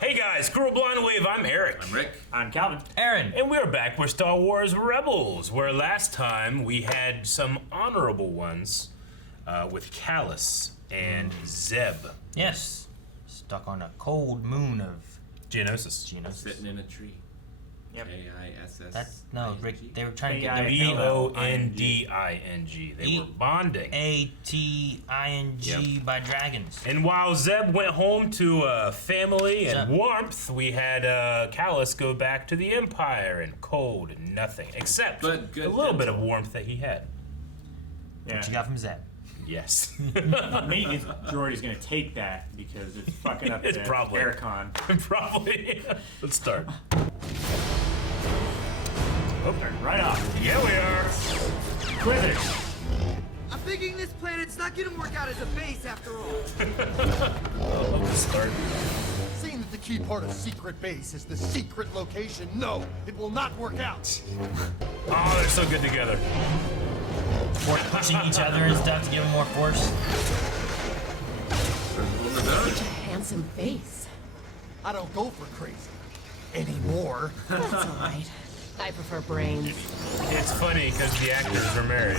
Hey guys, Squirrel Blind Wave, I'm Eric. I'm Rick. I'm Calvin. Aaron. And we're back with Star Wars Rebels, where last time we had some honorable ones with Callus and Zeb. Yes. Stuck on a cold moon of Geonosis. Sitting in a tree. Yep. K-I-S-S. That's no, Rick. They were trying to get their B-O-N-D-I-N-G. They were bonding. A-T-I-N-G by dragons. And while Zeb went home to family and warmth, we had Callus go back to the Empire and cold and nothing, except a little bit of warmth that he had. Yeah. What you got from Zeb? Yes. Maintenance droid going to take that because it's fucking up It's the probably. aircon. Probably. Let's start. Oh, right off. Yeah, we are. Quizzes. I'm thinking this planet's not gonna work out as a base after all. Let's start. Seeing that the key part of secret base is the secret location, no, it will not work out. Oh, they're so good together. Pushing each other and stuff to give them more force. Such a handsome face. I don't go for crazy anymore. That's all right. I prefer brains. It's funny because the actors are married.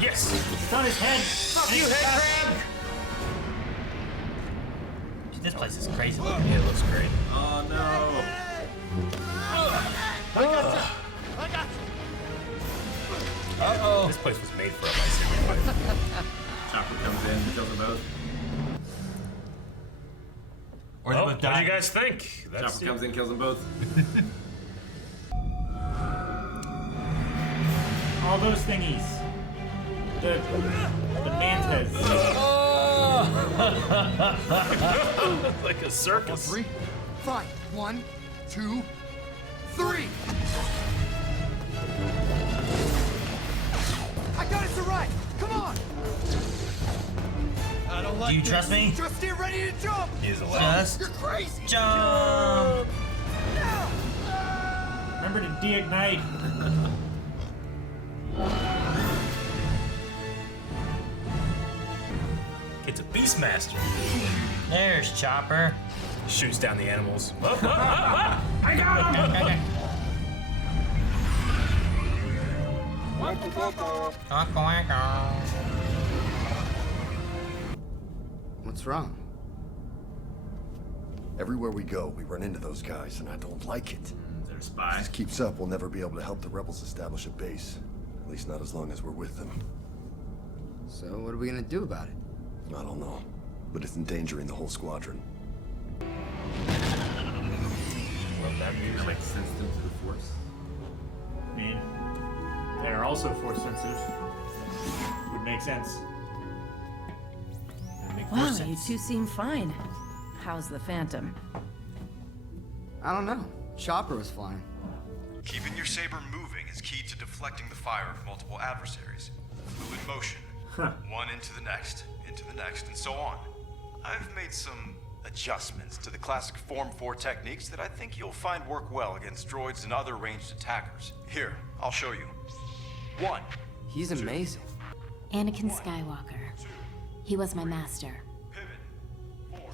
Yes! It's on his head. Fuck you, head crab! Dude, this place is crazy. Yeah, it looks great. Oh no! I got you. Uh-oh. This place was made for us. Chopper comes in and kills them both. Or Well, they what both do you die. guys think? Chopper comes in, kills them both. All those thingies. The mantas. like a circus. 3. Fine. 1, 2, 3. I got us a ride. Come on. I don't like Do you this. trust me? Just get ready to jump. He's alive. Just You're crazy. jump. Remember to de-ignite. It's a Beastmaster. There's Chopper. Shoots down the animals. I got him! What's wrong? Everywhere we go, we run into those guys, and I don't like it. They're If spies. this keeps up, we'll never be able to help the rebels establish a base. At least not as long as we're with them. So what are we gonna do about it? I don't know, but it's endangering the whole squadron. Love that music. Like sense them to the force. I mean, they're also force sensitive. Would make sense. Wow, you two seem fine. How's the Phantom? I don't know. Chopper was flying. Keeping your saber moving is key to deflecting the fire of multiple adversaries. Fluid motion. One into the next, and so on. I've made some adjustments to the classic Form 4 techniques that I think you'll find work well against droids and other ranged attackers. Here, I'll show you. 1. He's amazing. Anakin Skywalker. He was my master.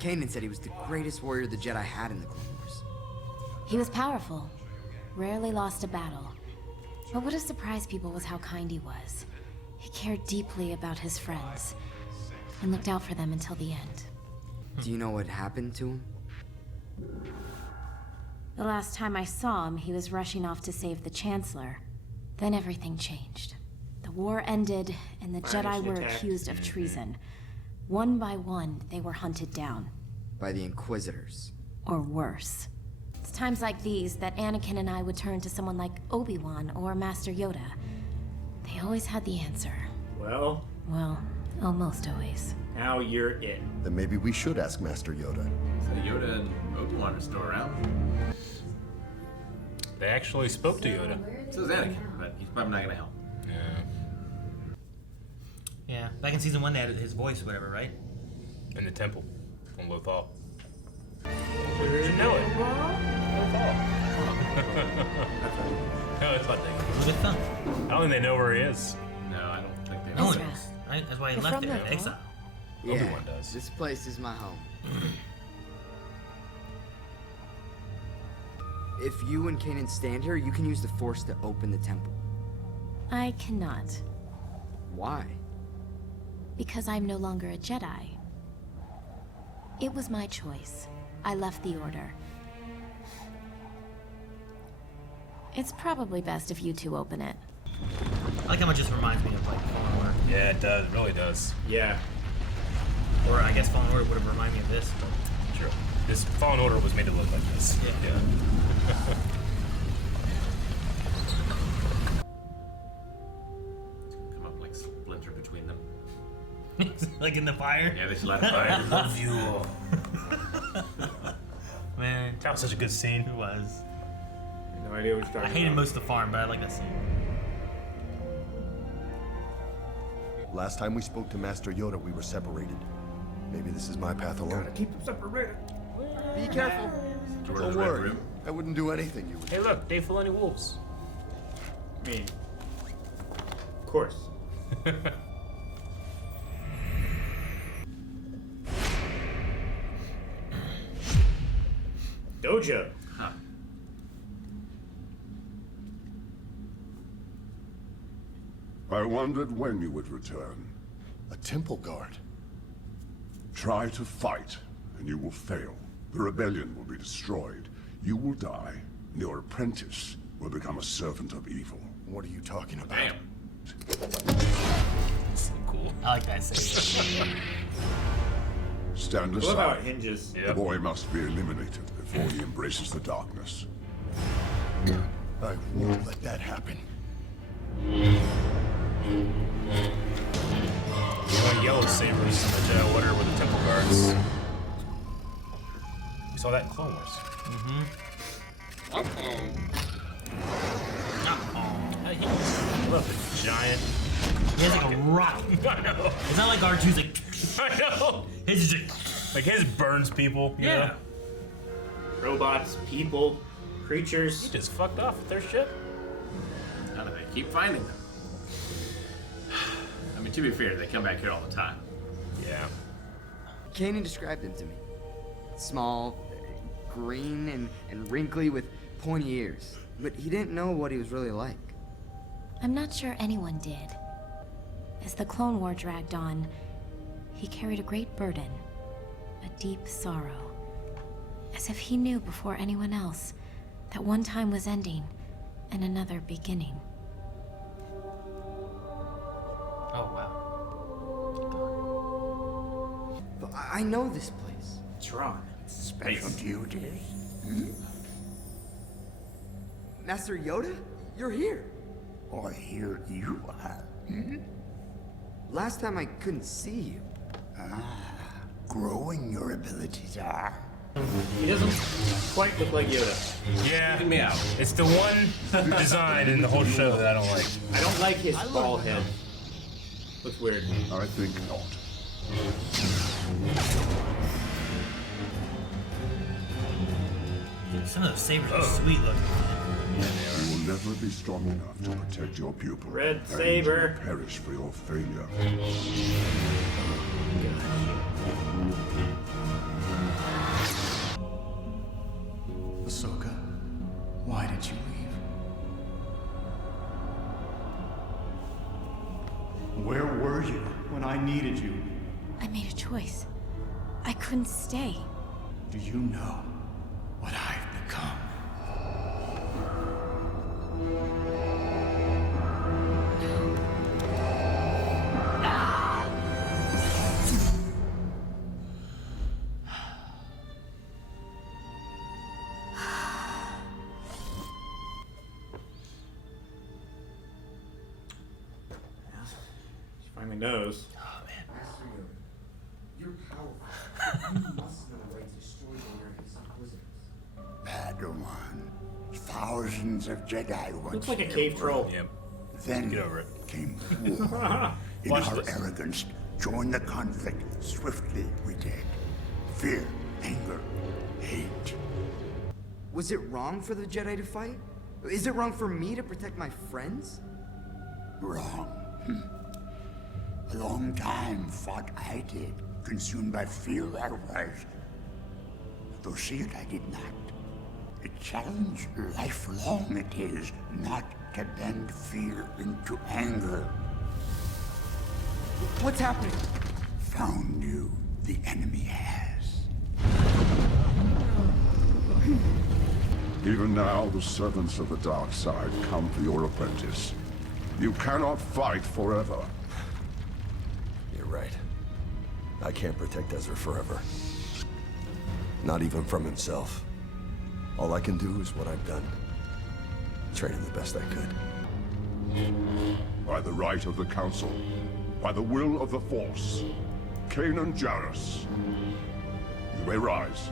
Kanan said he was the greatest warrior the Jedi had in the Clone Wars. He was powerful. Rarely lost a battle. But what surprised people was how kind he was. He cared deeply about his friends and looked out for them until the end. Do you know what happened to him? The last time I saw him, he was rushing off to save the Chancellor. Then everything changed. The war ended, and the Jedi were accused of treason. One by one, they were hunted down. By the Inquisitors. Or worse. It's times like these that Anakin and I would turn to someone like Obi-Wan or Master Yoda. They always had the answer. Well, Well, almost always. now you're it. Then maybe we should ask Master Yoda. So Yoda and Obi-Wan are still around. They actually spoke to Yoda. So is Anakin, but he's probably not gonna help. Yeah. Back in season 1, they had his voice or whatever, right? In the temple on Lothal. Did you know it? Lothal. No, it's not there. Good thumb. I don't think they know where he is. No, I don't think they No know. one knows, right? That's why he You're left from there in Lothal? exile. Yeah, Obi-Wan does. this place is my home. If you and Kanan stand here, you can use the Force to open the temple. I cannot, Why? because I'm no longer a Jedi. It was my choice. I left the Order. It's probably best if you two open it. I like how it just reminds me of like Fallen Order. Yeah, it does. It really does. Yeah. Or I guess Fallen Order would have reminded me of this. But True. This Fallen Order was made to look like this. Yeah. Come up like splinter between them. like in the fire. Yeah, they should light a fire. Love you. Man, That was such a good scene. it was. No idea what you're talking I about. hated most of the farm, but I like that scene. Last time we spoke to Master Yoda, we were separated. Maybe this is my path alone. Keep them separated. Be careful. George's Don't Red worry. Room. I wouldn't do anything you would. Hey, look, Dave Filoni wolves. I mean, of course. Dojo. Huh. I wondered when you would return. A temple guard. Try to fight, and you will fail. The rebellion will be destroyed. You will die, and your apprentice will become a servant of evil. What are you talking about? Damn. So cool. I like that scene. Stand I love how it aside. hinges. The boy must be eliminated before he embraces the darkness. I won't let that happen. The only yellow sabers in the Jedi Order were the temple guards. We saw that in Clone Wars. I love the giant. He has like a rock. I know. It's not like R2's like. I know. His is just. Like his burns people. You know? Robots, people, creatures. He just fucked off with their ship. How do they keep finding them? I mean, to be fair, they come back here all the time. Yeah. Kanan described him to me. Small, green, and wrinkly with pointy ears. But he didn't know what he was really like. I'm not sure anyone did. As the Clone War dragged on, he carried a great burden, a deep sorrow. As if he knew before anyone else that one time was ending and another beginning. Oh wow. But I know this place. Tron. Special duties. Master Yoda? You're here. Or here you are. Last time I couldn't see you. Growing your abilities are. He doesn't quite look like Yoda. Yeah. Get me out. It's the one design in the whole show that I don't like. I don't like his bald head. Looks weird. I think not. Dude, some of those sabers are sweet looking. You will never be strong enough to protect your pupil. Red and saber. perish for your failure. Ahsoka, why did you leave? Where were you when I needed you? I made a choice. I couldn't stay. Do you know what I've become? She finally knows. Master Yoda, you're powerful. You must know a way to destroy the Order and his Inquisitors. Padawan. Thousands of Jedi once Looks like a there cave were. troll. Yep. Then Get over it. came war. In Watch our this. arrogance, joined the conflict. Swiftly we did. Fear, anger, hate. Was it wrong for the Jedi to fight? Is it wrong for me to protect my friends? Wrong. A long time fought I did. consumed by fear otherwise. Though see it I did not. A challenge lifelong it is not to bend fear into anger. What's happening? Found you, the enemy has. Even now, the servants of the dark side come for your apprentice. You cannot fight forever. You're right. I can't protect Ezra forever. Not even from himself. All I can do is what I've done. Train him the best I could. By the right of the Council, by the will of the Force, Kanan Jarrus, you may rise.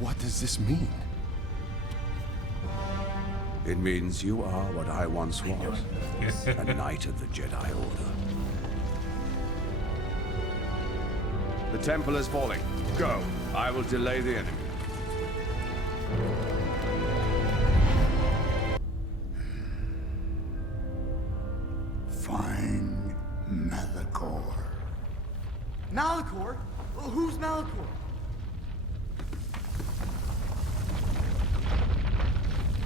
What does this mean? It means you are what I once was, a knight of the Jedi Order. The temple is falling. Go. I will delay the enemy. Find Malachor. Malachor? Well, who's Malachor?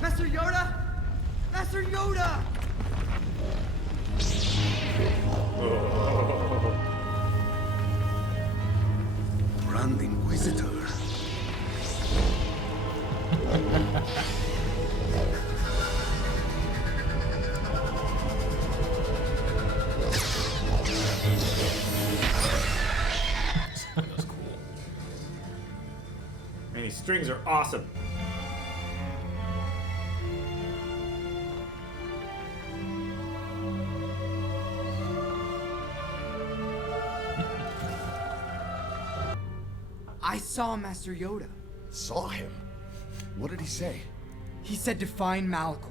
Master Yoda? Master Yoda! Grand Inquisitor. That was cool. Man, these strings are awesome. I saw Master Yoda. Saw him? What did he say? He said to find Malachor.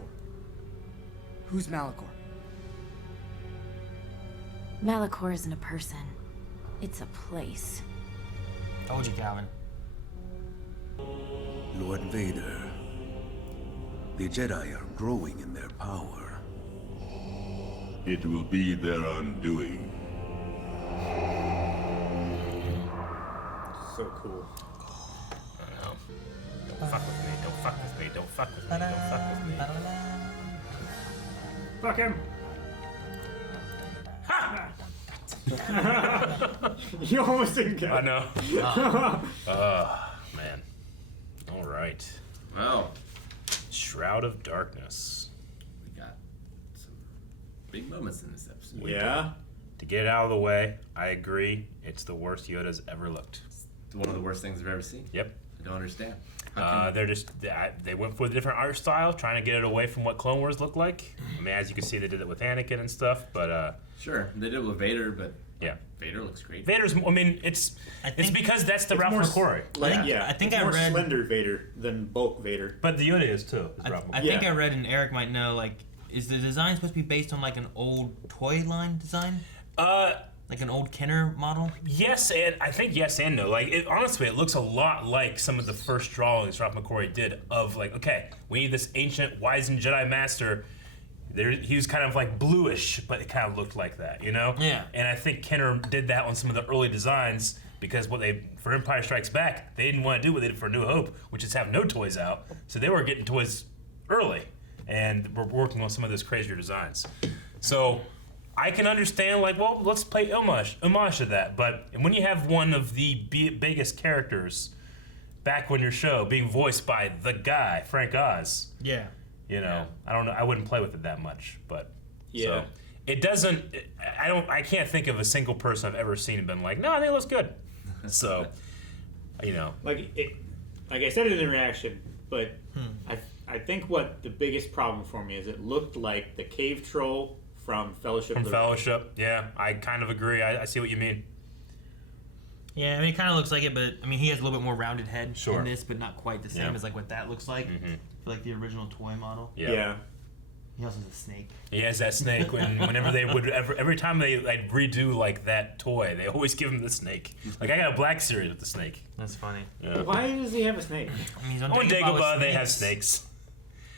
Who's Malachor? Malachor isn't a person. It's a place. Told you, Calvin. Lord Vader. The Jedi are growing in their power. It will be their undoing. So cool. I know. Don't fuck with me, don't fuck with me, don't fuck with me, don't fuck with me. Fuck him! Ha! You almost didn't get it. I know. Man. Alright. Well, Shroud of Darkness. we got some big moments in this episode. Yeah? To get it out of the way, I agree. It's the worst Yoda's ever looked. It's one of the worst things I've ever seen. Yep. I don't understand. How can- They're just they went for a different art style, trying to get it away from what Clone Wars looked like. I mean, as you can see, they did it with Anakin and stuff. But Sure, they did it with Vader, but yeah, Vader looks great. Vader's. I mean, it's because that's the Ralph McQuarrie. Like, yeah, I think it's I more read- slender Vader than bulk Vader. But the Yoda is too. I think I read, and Eric might know, like, is the design supposed to be based on like an old toy line design? Like an old Kenner model? Yes, and I think yes and no. Like, honestly, it looks a lot like some of the first drawings Ralph McQuarrie did of, like, okay, we need this ancient, wizened Jedi Master. He was kind of like bluish, but it kind of looked like that, you know? Yeah. And I think Kenner did that on some of the early designs because for Empire Strikes Back, they didn't want to do what they did for New Hope, which is have no toys out. So they were getting toys early, and we're working on some of those crazier designs. So I can understand, like, well, let's pay homage to that. But when you have one of the biggest characters back on your show being voiced by the guy, Frank Oz, Yeah. you know, I don't know, I wouldn't play with it that much. But Yeah. so it doesn't. I can't think of a single person I've ever seen and been like, no, I think it looks good. So, you know, Like I said it in reaction, but I think what the biggest problem for me is it looked like the cave troll from Fellowship. from Fellowship, yeah, I kind of agree. I see what you mean. Yeah, I mean, it kind of looks like it, but I mean, he has a little bit more rounded head Sure. in this, but not quite the same Yeah. as like what that looks like for like the original toy model. Yeah. He also has a snake. He has that snake. Whenever they would, every time they like redo like that toy, they always give him the snake. Like I got a Black Series with the snake. That's funny. Yeah. Why does he have a snake? I mean, he's on On Dagobah with Dagobah, they have snakes. snakes.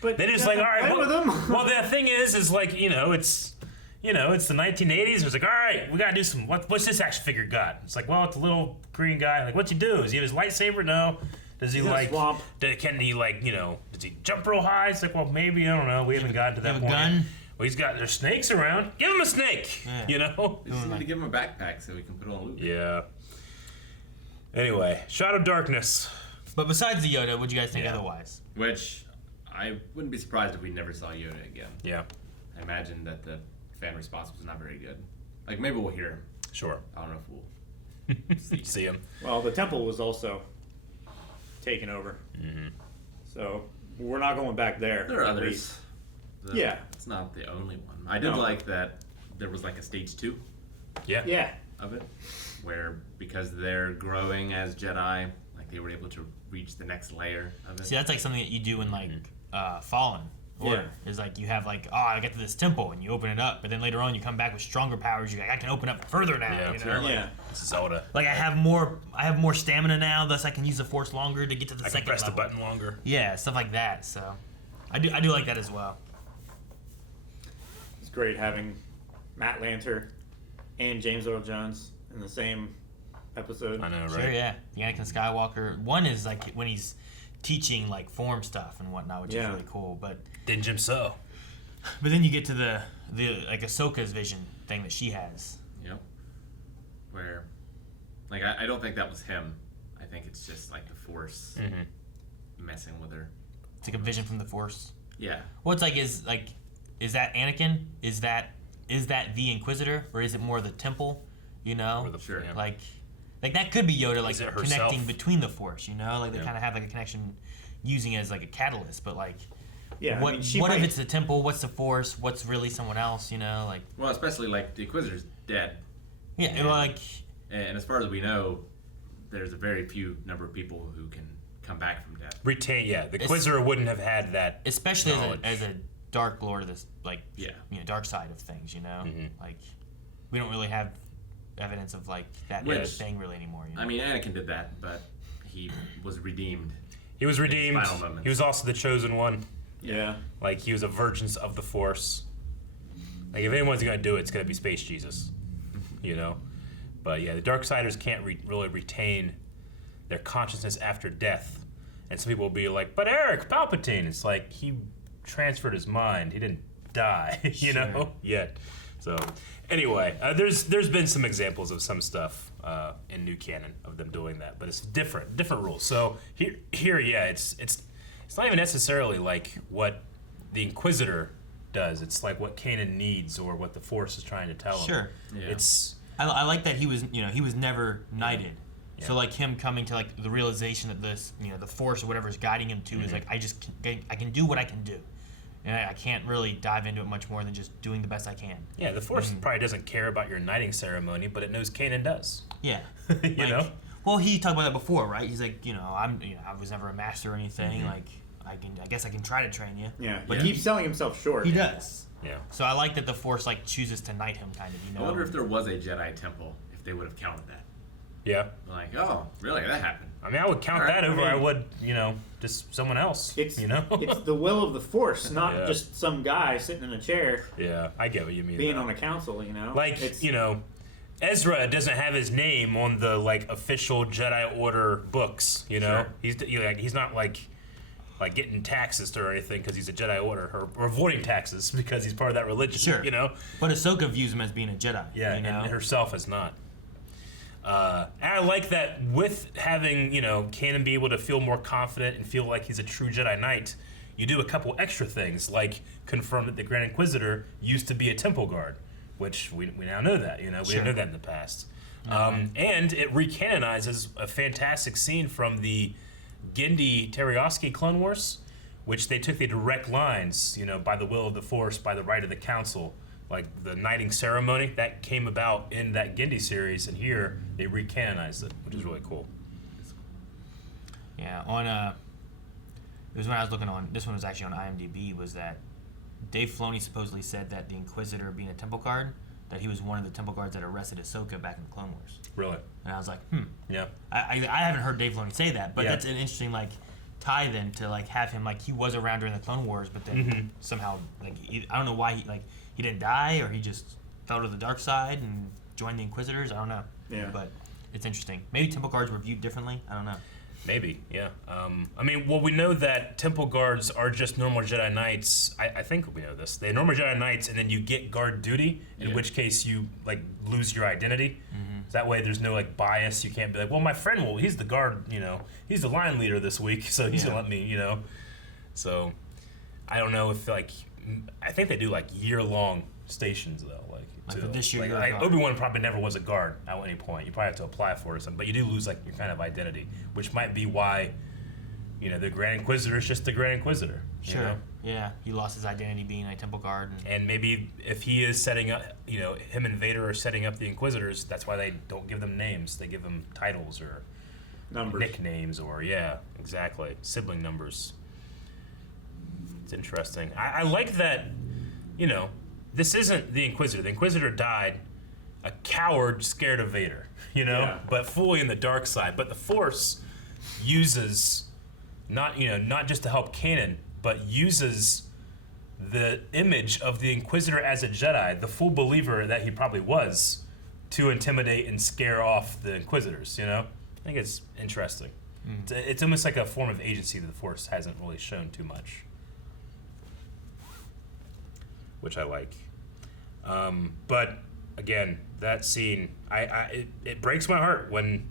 But They just you like, have all to right. play Well, with them. well, the thing is like it's the 1980s. It's like, all right, right, we gotta do some. What's this action figure got? It's like, well, it's a little green guy. Like, what's he do? Does he have his lightsaber? No. Does he He's in a swamp. Can he does he jump real high? It's like, well, maybe, I don't know. We haven't gotten to that point. Gun? Well, there's snakes around. Give him a snake. Yeah. You know. We just need to give him a backpack so we can put it on loop. Yeah. Anyway, Shroud of Darkness. But besides the Yoda, what'd you guys think otherwise? Which I wouldn't be surprised if we never saw Yoda again. Yeah. I imagine that the fan response was not very good. Like, maybe we'll hear him. Sure. I don't know if we'll see him. Well, the temple was also taken over. Mm-hmm. So we're not going back there. There are at others. least. Yeah. It's not the only one. I did like that there was like a stage 2. Yeah. Yeah. Of it. Where, because they're growing as Jedi, like they were able to reach the next layer of it. See, that's like something that you do in like Fallen Order. Is like you have like, I get to this temple and you open it up, but then later on you come back with stronger powers. You're like, I can open up further now. Yeah, you know? Yeah. This is Zelda. Like I have more stamina now, thus I can use the Force longer to get to the I second can press level. the button longer. Yeah, stuff like that. So I do like that as well. It's great having Matt Lanter and James Earl Jones in the same episode. I know, right? Sure, yeah. The Anakin Skywalker. One is like when he's teaching like form stuff and whatnot, which is really cool. But Dinjim So. But then you get to the like Ahsoka's vision thing that she has. Yep. Where, like, I don't think that was him. I think it's just like the Force messing with her. It's like a vision from the Force. Yeah. Well, it's like is that Anakin? Is that the Inquisitor, or is it more the Temple? You know, Sure. Like that could be Yoda, like Is it connecting herself? between the Force. You know, like they kind of have like a connection, using it as like a catalyst. But like, Yeah. what I mean, she what might, if it's the Temple? What's the Force? What's really someone else? You know, like Well, especially like the Inquisitor's dead. yeah, like And as far as we know, there's a very few number of people who can come back from death. Retain, yeah. The Inquisitor wouldn't have had that. especially knowledge. as a Dark Lord of this, like Yeah. dark side of things. You know, like we don't really have evidence of like that being a Which- thing really anymore. You know? I mean, Anakin did that, but he was redeemed. He was redeemed. Final moments. He was also the chosen one. Yeah. Like, he was a virgin of the Force. Like, if anyone's going to do it, it's going to be Space Jesus. You know? But yeah, the Darksiders can't really retain their consciousness after death. And some people will be like, but Eric, Palpatine. It's like, he transferred his mind. He didn't die, you know? Yet. So, anyway, there's been some examples of some stuff in new canon of them doing that, but it's different rules. So here, yeah, it's not even necessarily like what the Inquisitor does. It's like what Kanan needs or what the Force is trying to tell him. Sure. Yeah. It's I like that he was never knighted. Yeah. So like him coming to like the realization that this, the Force or whatever is guiding him to is like I can do what I can do. And I can't really dive into it much more than just doing the best I can. Yeah, the Force probably doesn't care about your knighting ceremony, but it knows Kanan does. Yeah. you know? Well, he talked about that before, right? He's like, I was never a master or anything. Like, I guess I can try to train you. Yeah, but he keeps selling himself short. He does. Yeah. So I like that the Force like chooses to knight him, kind of. I wonder if there was a Jedi temple, if they would have counted that. Yeah. Like, oh, really? That happened. I mean, I would count that over. I would, just someone else. It's it's the will of the Force, not just some guy sitting in a chair. Yeah, I get what you mean. Being on a council, Like, Ezra doesn't have his name on the like official Jedi Order books. Sure. He's not like getting taxes or anything because he's a Jedi Order or avoiding taxes because he's part of that religion. Sure. You know. But Ahsoka views him as being a Jedi. Yeah, and herself is not. And I like that with having, Kanan be able to feel more confident and feel like he's a true Jedi Knight, you do a couple extra things, like confirm that the Grand Inquisitor used to be a temple guard, which we now know that, we didn't know that in the past. And it recanonizes a fantastic scene from the Gindi Teriyosky Clone Wars, which they took the direct lines, by the will of the Force, by the right of the Council. Like the knighting ceremony that came about in that Gindi series, and here they recanonized it, which is really cool. Yeah, it was when I was looking on. This one was actually on IMDb. Was that Dave Filoni supposedly said that the Inquisitor, being a temple guard, that he was one of the temple guards that arrested Ahsoka back in the Clone Wars. Really? And I was like, Yeah. I haven't heard Dave Filoni say that, but that's an interesting like tie then to like have him like he was around during the Clone Wars, but then somehow like I don't know why he didn't die or he just fell to the dark side and join the Inquisitors. I don't know. Yeah. But it's interesting. Maybe Temple Guards were viewed differently. I don't know. Maybe, yeah. I mean, well, we know that Temple Guards are just normal Jedi Knights. I think we know this. They're normal Jedi Knights, and then you get guard duty, in which case you like lose your identity. So that way, there's no like bias. You can't be like, well, my friend, he's the guard. He's the line leader this week, so he's gonna let me. So I don't know if like I think they do like year-long stations though. Like this year, Obi-Wan probably never was a guard at any point. You probably have to apply for it or something, but you do lose like your kind of identity, which might be why, the Grand Inquisitor is just the Grand Inquisitor. Sure. Yeah, he lost his identity being a Temple Guard. And maybe if he is setting up, him and Vader are setting up the Inquisitors, that's why they don't give them names. They give them titles or numbers, nicknames, or exactly, sibling numbers. It's interesting. I like that. This isn't the Inquisitor. The Inquisitor died a coward scared of Vader, but fully in the dark side. But the Force uses not just to help Kanan, but uses the image of the Inquisitor as a Jedi, the full believer that he probably was, to intimidate and scare off the Inquisitors, I think it's interesting. It's almost like a form of agency that the Force hasn't really shown too much, which I like. But again, that scene, it breaks my heart when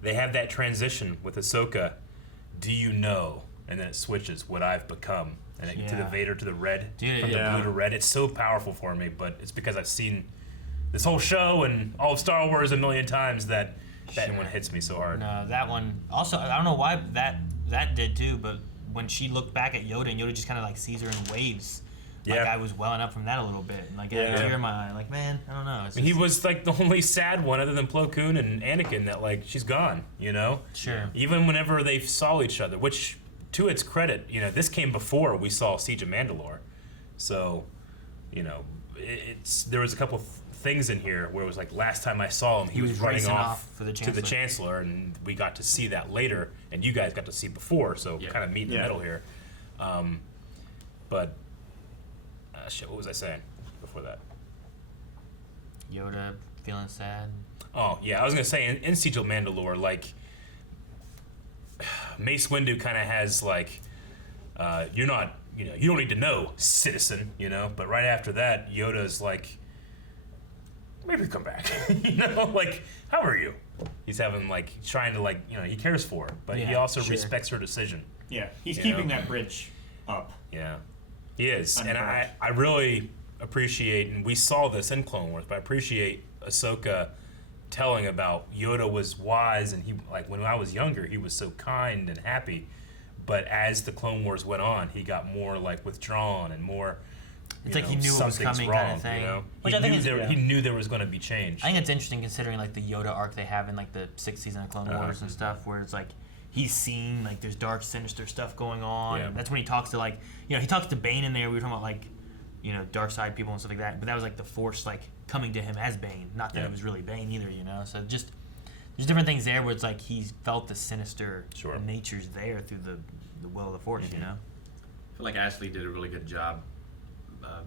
they have that transition with Ahsoka. Do you know? And then it switches what I've become, and to the Vader to the red, from the blue to red. It's so powerful for me, but it's because I've seen this whole show and all of Star Wars a million times that one hits me so hard. No, that one also. I don't know why that did too, but when she looked back at Yoda and Yoda just kind of like sees her in waves. Like I was welling up from that a little bit, and like a tear in my eye. Like, man, I don't know. He was like the only sad one, other than Plo Koon and Anakin, that like she's gone. Sure. Even whenever they saw each other, which to its credit, this came before we saw Siege of Mandalore, so there was a couple things in here where it was like last time I saw him, he was running off for the to the Chancellor, and we got to see that later, and you guys got to see before, so kind of meet in the middle here. But. Shit, what was I saying before that? Yoda feeling sad. Oh, yeah, I was going to say, in Siege of Mandalore, like, Mace Windu kind of has, like, you're not, you don't need to know, citizen, but right after that, Yoda's like, maybe come back, like, how are you? He's having, like, trying to, like, he cares for her, but he also respects her decision. Yeah, he's keeping that bridge up. Yeah. He is, and I really appreciate, and we saw this in Clone Wars, but I appreciate Ahsoka telling about Yoda was wise, and he, like, when I was younger, he was so kind and happy, but as the Clone Wars went on, he got more, like, withdrawn and more, it's like he knew what was coming wrong, kind of thing. Which I think he knew there was going to be change. I think it's interesting considering, like, the Yoda arc they have in, like, the 6th season of Clone Wars and stuff, where it's like, he's seeing, like, there's dark, sinister stuff going on. And that's when he talks to, like, he talks to Bane in there. We were talking about, like, dark side people and stuff like that. But that was, like, the Force, like, coming to him as Bane. Not that it was really Bane either, So just, there's different things there where it's like he's felt the sinister natures there through the will of the Force, I feel like Ashley did a really good job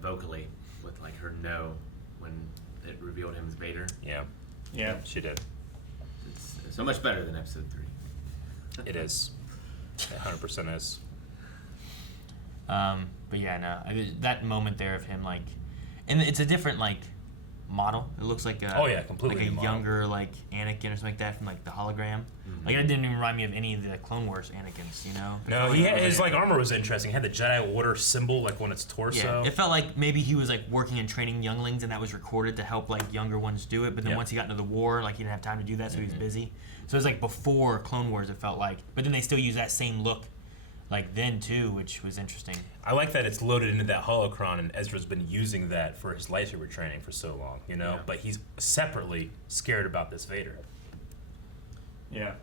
vocally with, like, her no when it revealed him as Vader. Yeah, she did. It's so much better than Episode 3. It is. It 100% is. But yeah, no. That moment there of him, like, and it's a different, like, model. It looks like completely like a younger, like, Anakin or something like that from, like, the hologram. Like, it didn't even remind me of any of the Clone Wars Anakins, No, his like armor was interesting. It had the Jedi Order symbol, like, on its torso. Yeah, it felt like maybe he was, like, working and training younglings, and that was recorded to help, like, younger ones do it. But then once he got into the war, like, he didn't have time to do that, so he was busy. So it was like before Clone Wars, it felt like. But then they still use that same look, like, then too, which was interesting. I like that it's loaded into that holocron, and Ezra's been using that for his lightsaber training for so long, But he's separately scared about this Vader. Yeah.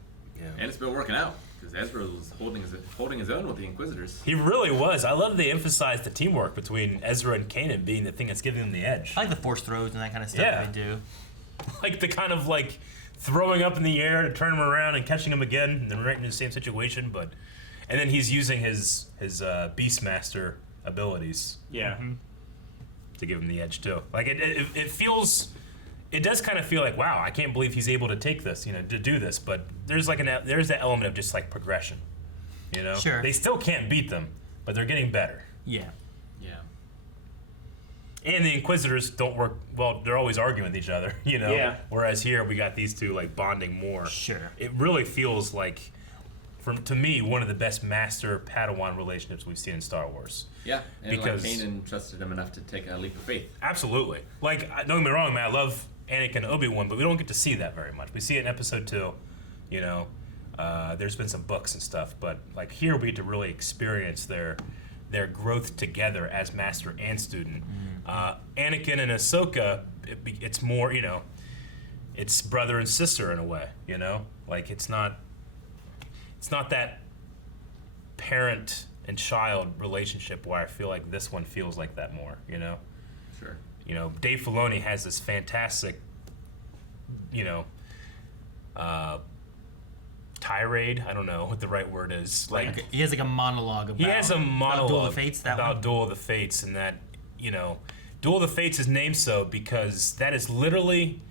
And it's been working out, because Ezra was holding his own with the Inquisitors. He really was. I love they emphasized the teamwork between Ezra and Kanan being the thing that's giving them the edge. I like the Force throws and that kind of stuff they do. Like the kind of, like, throwing up in the air to turn him around and catching him again, and then right in the same situation, and then he's using his Beastmaster abilities, to give him the edge too. Like it feels it does kind of feel like, wow, I can't believe he's able to take this, to do this. But there's there's that element of just like progression, Sure. They still can't beat them, but they're getting better. Yeah. And the Inquisitors don't work well. They're always arguing with each other, Yeah. Whereas here we got these two like bonding more. Sure. It really feels like, to me, one of the best master-Padawan relationships we've seen in Star Wars. Yeah, and because Kanan trusted him enough to take a leap of faith. Absolutely. Like, don't get me wrong, man. I love Anakin and Obi-Wan, but we don't get to see that very much. We see it in Episode 2. There's been some books and stuff, but like here we get to really experience their growth together as master and student. Anakin and Ahsoka, it's more, it's brother and sister in a way. Like it's not that parent and child relationship where I feel like this one feels like that more. Sure. Dave Filoni has this fantastic, tirade. I don't know what the right word is. Like he has like a monologue about. He has a monologue about Duel of the Fates. Duel of the Fates, and that Duel of the Fates is named so because that is literally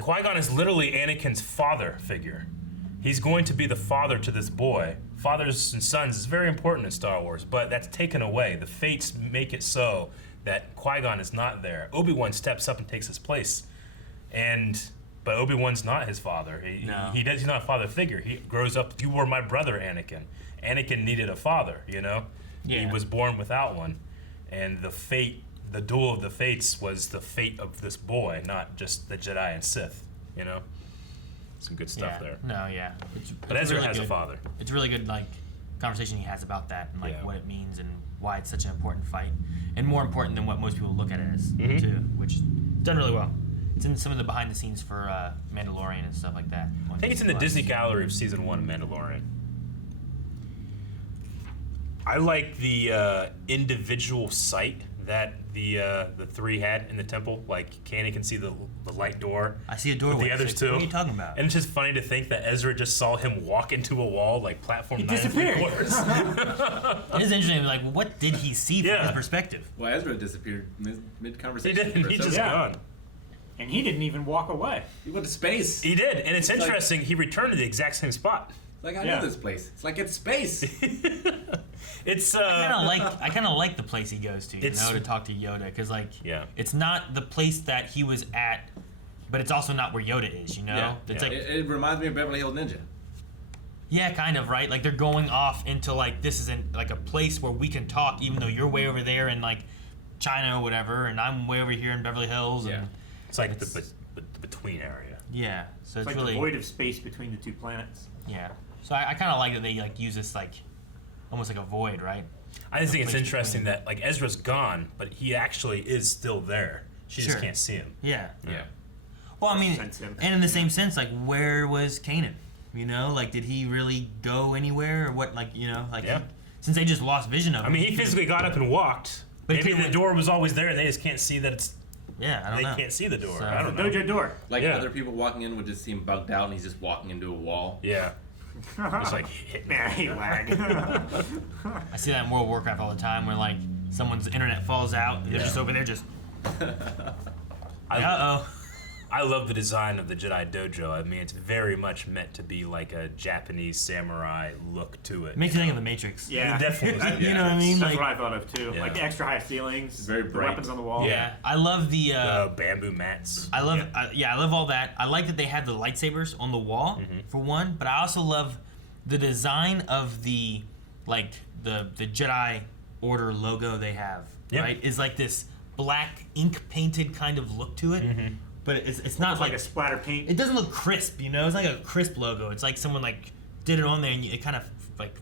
Qui-Gon is literally Anakin's father figure. He's going to be the father to this boy. Fathers and sons is very important in Star Wars, but that's taken away. The Fates make it so that Qui-Gon is not there. Obi-Wan steps up and takes his place, but Obi-Wan's not his father. He's not a father figure. He grows up. You were my brother, Anakin. Anakin needed a father. Yeah. He was born without one, and the Duel of the Fates was the fate of this boy, not just the Jedi and Sith. Some good stuff there. No, yeah. But Ezra really has good. a father. It's really good, like, conversation he has about that and what it means and why it's such an important fight, and more important than what most people look at it as too, which is done really well. It's in some of the behind the scenes for Mandalorian and stuff like that. I think it's in the Disney Gallery of Season 1 of Mandalorian. I like the individual sight that the three had in the temple. Like Kanan can see the light door. I see a doorway. The others too. What are you talking about? And it's just funny to think that Ezra just saw him walk into a wall like platform 9 disappeared. It is interesting. Like, what did he see from his perspective? Well, Ezra disappeared mid conversation. He did. He's just gone. And he didn't even walk away. He went to space. He did, and it's interesting. He returned to the exact same spot. Like I know this place. It's like it's space. It's I kind of like the place he goes to, to talk to Yoda, because it's not the place that he was at, but it's also not where Yoda is. It's like it reminds me of Beverly Hills Ninja. Yeah, kind of, right? Like they're going off into like this isn't like a place where we can talk, even though you're way over there in like China or whatever, and I'm way over here in Beverly Hills. Yeah, and it's like the between area. Yeah, so it's like really the void of space between the two planets. Yeah, so I kind of like that they like use this like almost like a void, right? I just think it's interesting that like Ezra's gone, but he actually is still there. She just can't see him. Yeah. Yeah. Well, I mean, and in the same sense, like where was Kanan? Like did he really go anywhere or what? Since they just lost vision of him. I mean, he physically got up and walked. But maybe the door was always there, and they just can't see that it's. Yeah, I don't know. They can't see the door. So, I don't know. Dojo door. Like other people walking in would just seem bugged out, and he's just walking into a wall. Yeah. It's like hit me. Lag. I see that in World of Warcraft all the time, where like someone's internet falls out, and they're just over there, just. I love the design of the Jedi Dojo. I mean, it's very much meant to be like a Japanese samurai look to it. It makes you think of the Matrix. Yeah, it definitely. You know what I mean? That's Like, what I thought of too. Like the extra high ceilings, very bright. the weapons on the wall. Yeah, I love the bamboo mats. I love, I love all that. I like that they had the lightsabers on the wall for one, but I also love the design of the the Jedi Order logo they have. Right, is like this black ink painted kind of look to it. But it's not like a splatter paint. It doesn't look crisp, It's like a crisp logo. It's like someone like did it on there, and it kind of like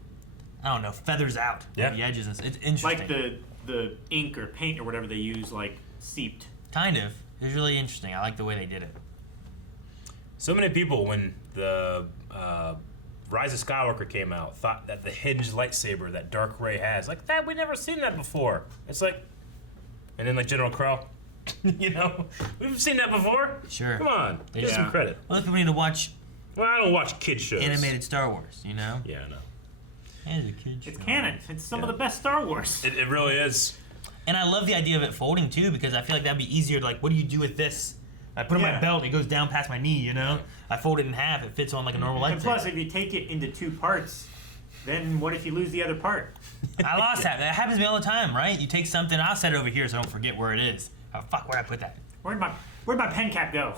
I don't know, feathers out the edges. It's interesting. Like the ink or paint or whatever they use, like seeped. Kind of. It's really interesting. I like the way they did it. So many people, when the Rise of Skywalker came out, thought that the hinged lightsaber that Dark Rey has, like that, we've never seen that before. It's like, and then like General Krell. We've seen that before. Sure. Come on, give us some credit. Well, people need to watch. Well, I don't watch kid shows. Animated Star Wars, Yeah, I know. It's a kid show. It's canon. It's some of the best Star Wars. It really is. And I love the idea of it folding too, because I feel like that'd be easier. Like, what do you do with this? I put it on my belt. It goes down past my knee. You know, I fold it in half. It fits on like a normal lightsaber. And plus, if you take it into 2 parts, then what if you lose the other part? I lost that. That happens to me all the time, right? You take something. I'll set it over here so I don't forget where it is. Oh fuck, where'd I put that? Where'd my pen cap go?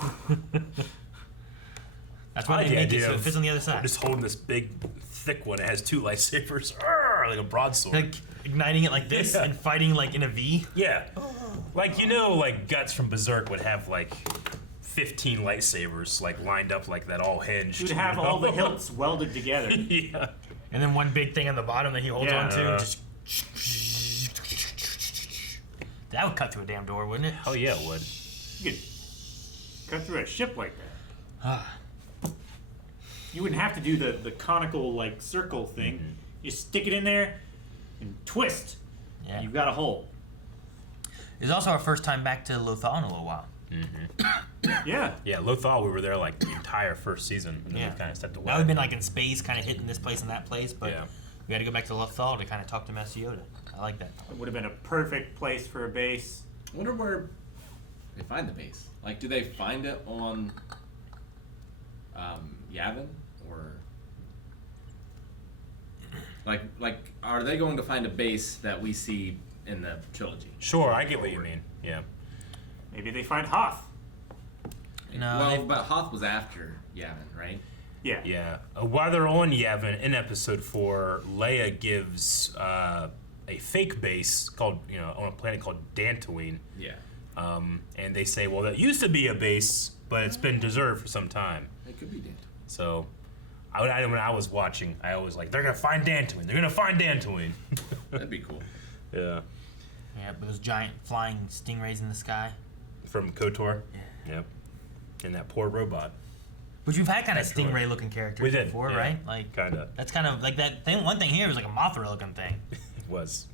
That's why they make it so it fits on the other side. Just holding this big, thick one. It has 2 lightsabers, like a broadsword. Like igniting it like this and fighting like in a V. Yeah, like like Guts from Berserk would have like 15 lightsabers like lined up like that, all hinged. You'd have all the hilts welded together. Yeah. And then one big thing on the bottom that he holds on to. Just that would cut through a damn door, wouldn't it? Oh yeah, it would. You could cut through a ship like that. You wouldn't have to do the conical like circle thing. Mm-hmm. You stick it in there and twist. Yeah. You've got a hole. It's also our first time back to Lothal in a little while. Yeah. Yeah, Lothal, we were there like the entire first season, and then we kind of stepped away. Now we've been like in space, kind of hitting this place and that place, but Yeah. we had to go back to Lothal to kind of talk to Master Yoda. I like that. It would have been a perfect place for a base. I wonder where they find the base. Like, do they find it on Yavin, or like are they going to find a base that we see in the trilogy? Sure, I get what you mean. Yeah. Maybe they find Hoth. No, Well, but Hoth was after Yavin, right? Yeah. Yeah. While they're on Yavin in Episode 4, Leia gives a fake base called, on a planet called Dantooine. Yeah. And they say, well, that used to be a base, but it's been deserted for some time. It could be Dantooine. So, when I was watching, I was like, they're gonna find Dantooine. They're gonna find Dantooine. That'd be cool. Yeah. Yeah, but those giant flying stingrays in the sky. From KOTOR. Yeah. Yep. And that poor robot. But you've had kind of stingray-looking characters We did, before, yeah. right? Like Kinda. That's kind of like that thing. One thing here was like a Mothra-looking thing. It was.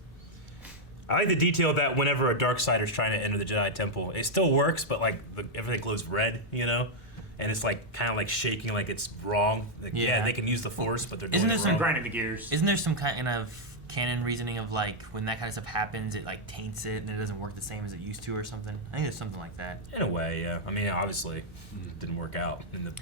I like the detail that whenever a Darksider's trying to enter the Jedi Temple, it still works, but like everything glows red, and it's like kind of like shaking, like it's wrong. Like, yeah, they can use the Force, but they're doing Isn't it there wrong. some grinding the gears? Isn't there some kind of canon reasoning of like when that kind of stuff happens, it like taints it and it doesn't work the same as it used to, or something? I think there's something like that. In a way, yeah. I mean, obviously, it didn't work out, and the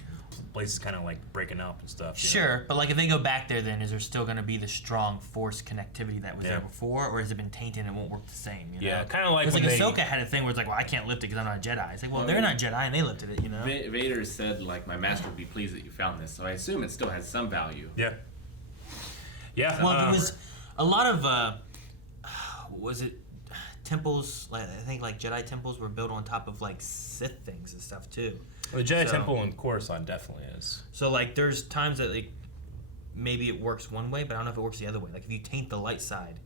place is kind of like breaking up and stuff. Sure, but like if they go back there, then is there still going to be the strong Force connectivity that was there before, or has it been tainted and it won't work the same? Yeah, kind of like because when Ahsoka had a thing where it's like, well, I can't lift it because I'm not a Jedi. It's like, well, they're not Jedi and they lifted it, Vader said, like, my master would be pleased that you found this, so I assume it still has some value. Yeah. Yeah. Well, there was a lot of, was it temples? Like, I think like Jedi temples were built on top of like Sith things and stuff too. The Jedi Temple in Coruscant definitely is. So like, there's times that like maybe it works one way, but I don't know if it works the other way. Like if you taint the light side,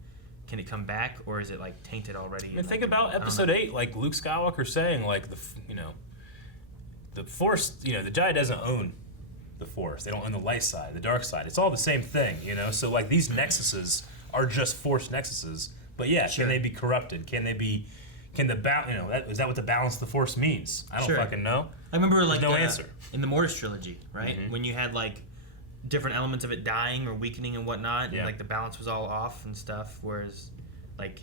can it come back, or is it like tainted already? I mean, think about Episode 8, like Luke Skywalker saying, like the Force, the Jedi doesn't own the Force. They don't own the light side, the dark side. It's all the same thing, So like these nexuses are just Force nexuses. But yeah, can they be corrupted? Can they be? Can the is that what the balance of the Force means? I don't fucking know. I remember like no answer in the Mortis trilogy, right? Mm-hmm. When you had like different elements of it dying or weakening and whatnot, and like the balance was all off and stuff. Whereas like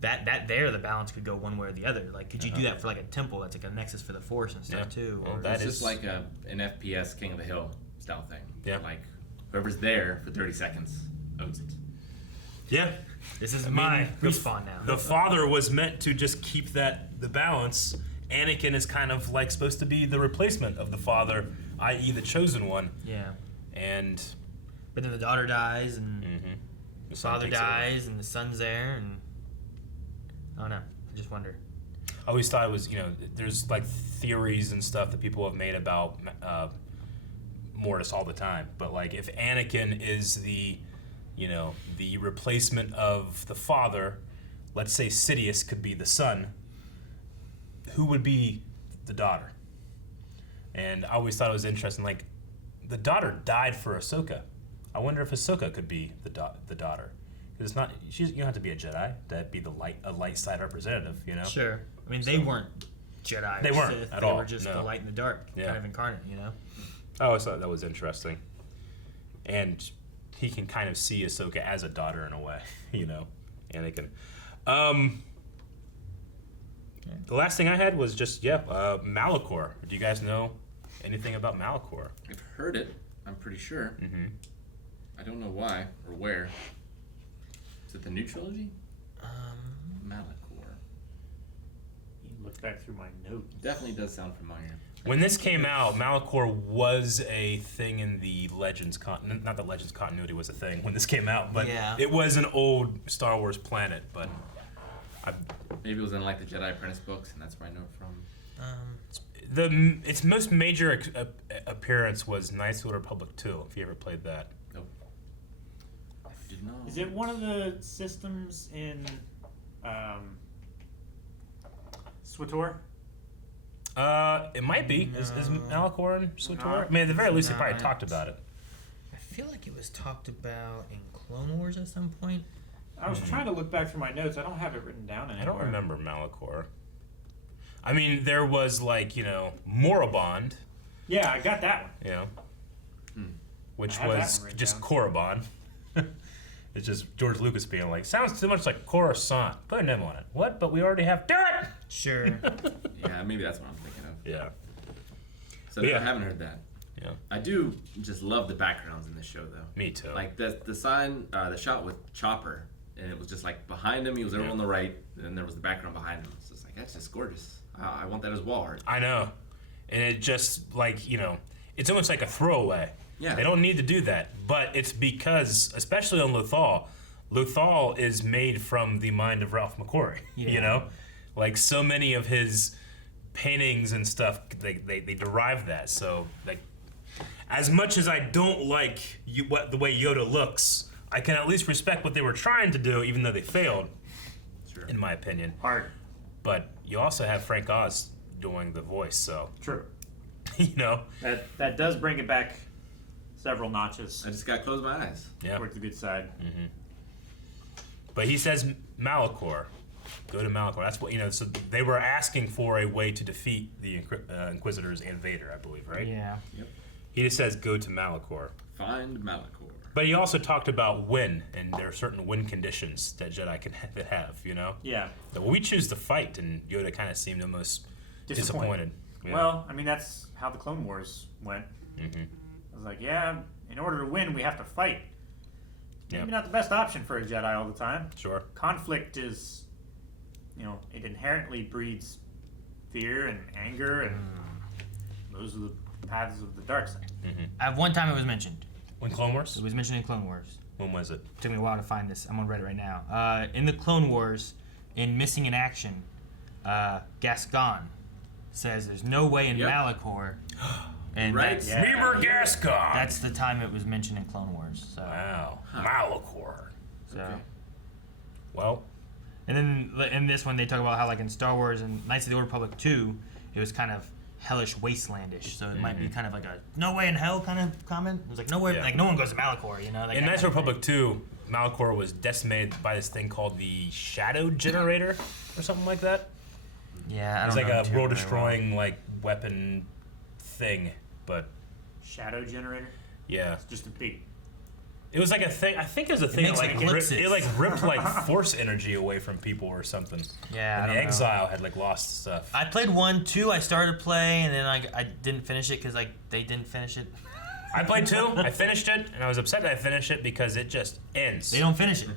that the balance could go one way or the other. Like, could you do that for like a temple that's like a nexus for the Force and stuff too? Well, or that is just like an FPS King of the Hill style thing. Yeah. Like whoever's there for 30 seconds owns it. Yeah. This is my respawn now. The father was meant to just keep the balance. Anakin is kind of like supposed to be the replacement of the father, i.e. the chosen one. Yeah. But then the daughter dies and the father takes dies and the son's there and I don't know. I just wonder. I always thought it was, there's like theories and stuff that people have made about Mortis all the time. But like if Anakin is the replacement of the father, let's say Sidious could be the son, who would be the daughter? And I always thought it was interesting, like, the daughter died for Ahsoka. I wonder if Ahsoka could be the daughter. Because it's not, you don't have to be a Jedi to be a light side representative, Sure. I mean, they weren't Jedi. They or weren't Sith. at They all. were just the light and the dark kind of incarnate, I always thought that was interesting. And he can kind of see Ahsoka as a daughter in a way, Anakin. The last thing I had was just Malachor. Do you guys know anything about Malachor? I've heard it. I'm pretty sure. Mm-hmm. I don't know why or where. Is it the new trilogy? Malachor. You look back through my notes. Definitely does sound familiar. When this came out, Malachor was a thing in the Legends not the Legends continuity was a thing when this came out, but it was an old Star Wars planet. But maybe it was in like the Jedi Apprentice books, and that's where I know it from. Its most major appearance was Knights of the Republic 2. If you ever played that. Nope. I did not. Is it one of the systems in SWTOR? It might be. No. Is Malachor in SWTOR? I mean, at the very least, they probably talked about it. I feel like it was talked about in Clone Wars at some point. I was trying to look back through my notes. I don't have it written down anymore. I don't remember Malachor. I mean, there was Moribond. Yeah, I got that one. Yeah. Which was just Korriban. It's just George Lucas being like, sounds too much like Coruscant. Put an M on it. What? But we already have. Do it! Sure. Yeah, maybe that's what I'm thinking of. Yeah. So I haven't heard that. Yeah. I do just love the backgrounds in this show, though. Me too. Like the shot with Chopper, and it was just like behind him, he was over on the right, and then there was the background behind him. So it's like, that's just gorgeous. I want that as wall art. I know. And it just, it's almost like a throwaway. Yeah. They don't need to do that. But it's because, especially on Lothal is made from the mind of Ralph McQuarrie. Yeah. You know? Like, so many of his paintings and stuff, they derive that. So, as much as I don't like the way Yoda looks, I can at least respect what they were trying to do, even though they failed, in my opinion. Hard. But you also have Frank Oz doing the voice, so... True. You know? That does bring it back several notches. I just got to close my eyes. Yeah. Towards the good side. Mm-hmm. But he says Malachor. Go to Malachor. That's what, so they were asking for a way to defeat the Inquisitors and Vader, I believe, right? Yeah. Yep. He just says go to Malachor. Find Malachor. But he also talked about win, and there are certain win conditions that Jedi can have, Yeah. So we choose to fight, and Yoda kind of seemed almost disappointed. Yeah. Well, I mean, that's how the Clone Wars went. Mm-hmm. I was like, yeah, in order to win, we have to fight. Yep. Maybe not the best option for a Jedi all the time. Sure. Conflict is, it inherently breeds fear and anger, and those are the paths of the dark side. Mm-hmm. At one time it was mentioned. In Clone Wars? It was mentioned in Clone Wars. When was it? Took me a while to find this. I'm on Reddit right now. In the Clone Wars, in Missing in Action, Gascon says there's no way in Malachor. And right. Memer Gascon! That's the time it was mentioned in Clone Wars. So. Wow. Malachor. So. Okay. Well. And then in this one, they talk about how, in Star Wars and Knights of the Old Republic 2, it was kind of hellish wastelandish. So it might be kind of like a no way in hell kind of comment. It was like no way, no one goes to Malachor, In Knights of the Republic 2, Malachor was decimated by this thing called the Shadow Generator or something like that. Yeah, I don't know. It's like a world-destroying weapon thing, but Shadow Generator. Yeah, it's just a big. It was like a thing. I think it was a thing that ripped force energy away from people or something. Yeah, and the Exile had lost stuff. I played 1, 2. I started to play, and then I didn't finish it because they didn't finish it. I played 2. I finished it, and I was upset that I finished it because it just ends. They don't finish it.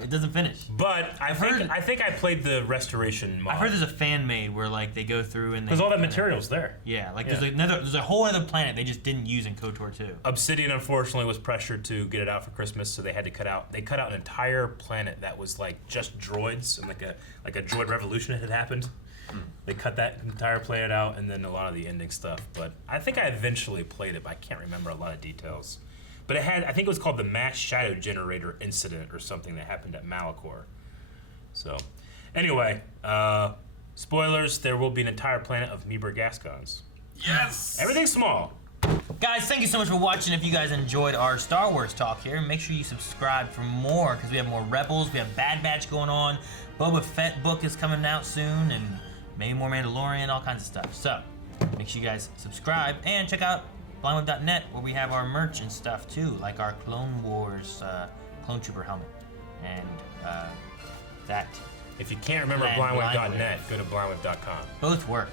It doesn't finish. But I think I played the restoration mod. I've heard there's a fan made where they go through and because all that material's there. Yeah, there's a whole other planet they just didn't use in KOTOR 2. Obsidian unfortunately was pressured to get it out for Christmas, so they had to cut out an entire planet that was just droids and like a droid revolution had happened. They cut that entire planet out, and then a lot of the ending stuff. But I think I eventually played it, but I can't remember a lot of details. But I think it was called the Mass Shadow Generator Incident or something that happened at Malachor. So, anyway, spoilers, there will be an entire planet of Meber Gascons. Yes! Everything's small. Guys, thank you so much for watching. If you guys enjoyed our Star Wars talk here, make sure you subscribe for more, because we have more Rebels, we have Bad Batch going on, Boba Fett book is coming out soon, and maybe more Mandalorian, all kinds of stuff. So, make sure you guys subscribe and check out blindweb.net where we have our merch and stuff too, like our Clone Wars Clone Trooper helmet. And that If you can't remember And blindwave.net, go to blindwave.com. Both work.